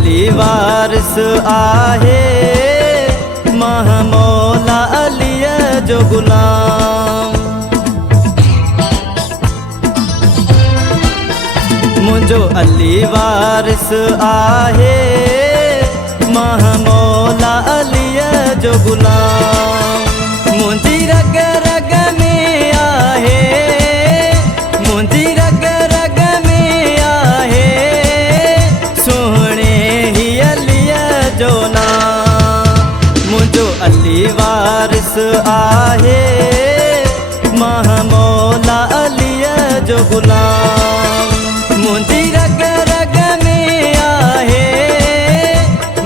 अली वारिस आहे, मां मौला अलीअ जो गुलाम। मुंहिंजो अली वारिस आहे, मां मौला अलीअ जो गुलाम। मुंहिंजी रग रग में आहे, मुंहिंजी रग रग में आहे, सुहिणे ही अलीअ जो नाम। मुंहिंजो अली वारिस आहे, मां मौला अलीअ जो गुलाम। मुंहिंजी रग रग में आहे,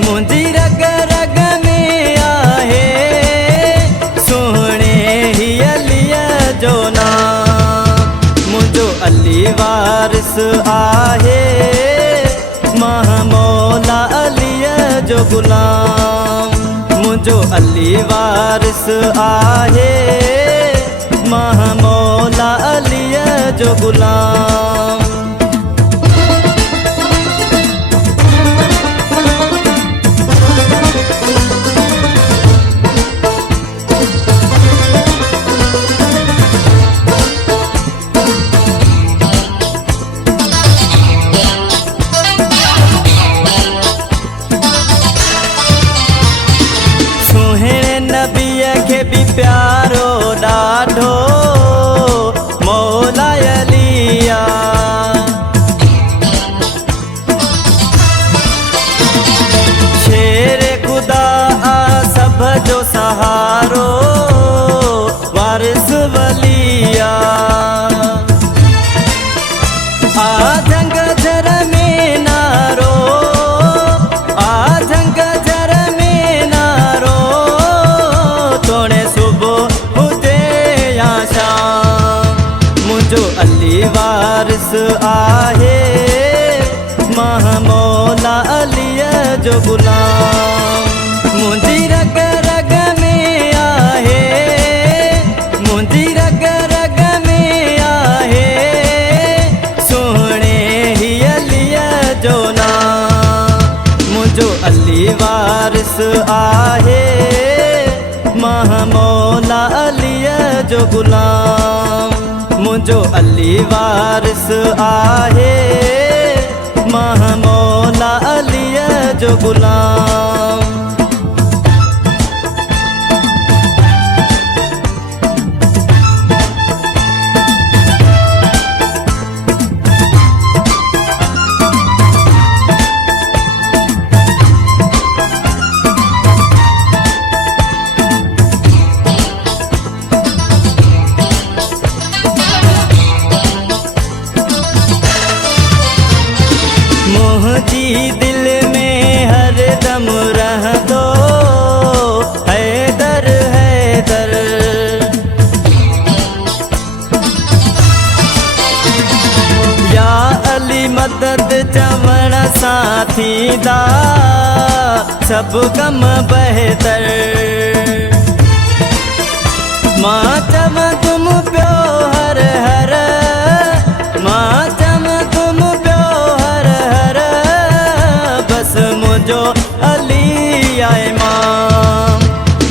मुंहिंजी रग रग में आहे, सुहिणे ही अलीअ जो नाम। मुंहिंजो अली वारिस आहे, मां मौला अलीअ जो गुलाम। मुंहिंजो अली वारिस आहे, मां मौला अलीअ जो गुलाम। नबीअ खे बि प्यारो ॾाढो मौला अली आ। शेर ख़ुदा आ सभ जो सहारो, वारिस वली आ। जंग झर में नारो, आ जंग झर में नारो, तोणे सुबुह हुजे या शाम। मुंहिंजो अली वारिस आहे, मां मौला अलीअ जो गुलाम। मुंहिंजी रग रग में आहे, मुंहिंजी रग रग में आहे, सुहिणे ही अलीअ जो नाम। मुंहिंजो अली वारिस आहे, मां मौला अलीअ जो गुलाम। मुंहिंजो अली वारिस आहे, मां मौला अलीअ जो गुलाम। मुंहिंजी दिल में हरदम रहंदो हैदर हैदर। या अली मदद चवण सां थींदा सभु कम बहितर। मां चवंदुम पियो हर हर, मां चवंदुम पियो हर हर, बस मुंहिंजो अली आहे इमाम।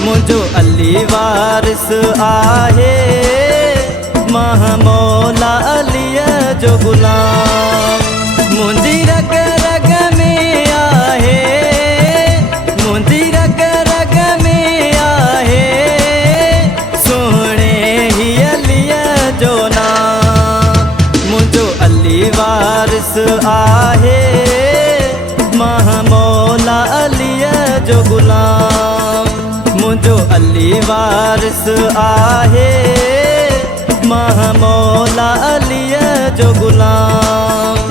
मुंहिंजो अली वारिस आहे, मां मौला अलीअ जो गुलाम। मुंहिंजी रग रग में आहे, मुंहिंजी रग रग में आहे, सुहिणे ही अलीअ जो नाम। मुंहिंजो अली वारिस आहे, मां मौला अलीअ जो गुलाम। मुंहिंजो अली वारिस आहे, मां मौला अलीअ जो गुलाम।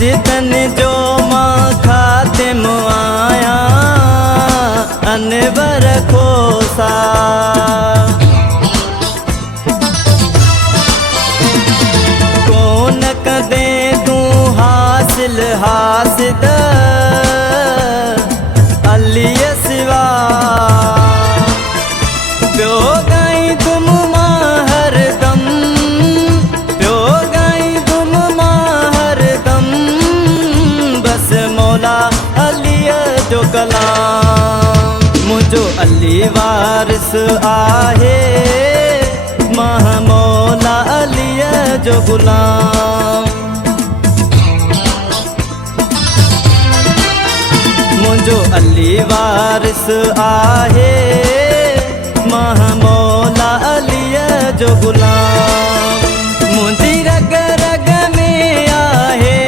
जितन जो मां खातिम आया, अनवर खोसा। हासिल हासिद अली सिवा प्यो गाई तुम मां हरदम प्यो गाई तुम मां हरदम बस मौला अली जो कलाम मुझो अली वारिस आहे मां मौला अली जो गुलाम मुझो अली वारिस आहे मां मौला अली जो गुलाम मुंहिंजी रग रग में आहे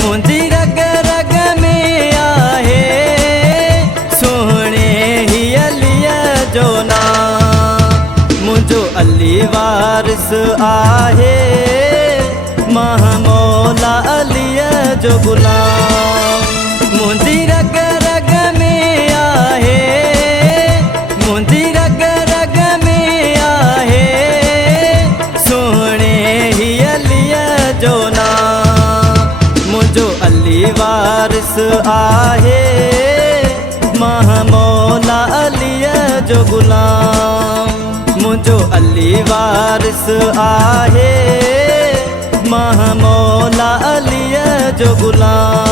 मुंहिंजी रग रग में आहे सुहिणे ही अलीअ जो नाम मुंहिंजो अली वारिस आहे मां मौला अलीअ जो गुलाम मुंहिंजी रग रग में आहे मुंहिंजी रग रग में आहे सुहिणे ही अलीअ जो नाम मुंहिंजो अली वारिस आहे मां मौला अलीअ जो गुलाम मुंहिंजो अली वारिस आहे मां मौला अलीअ जो गुलाम।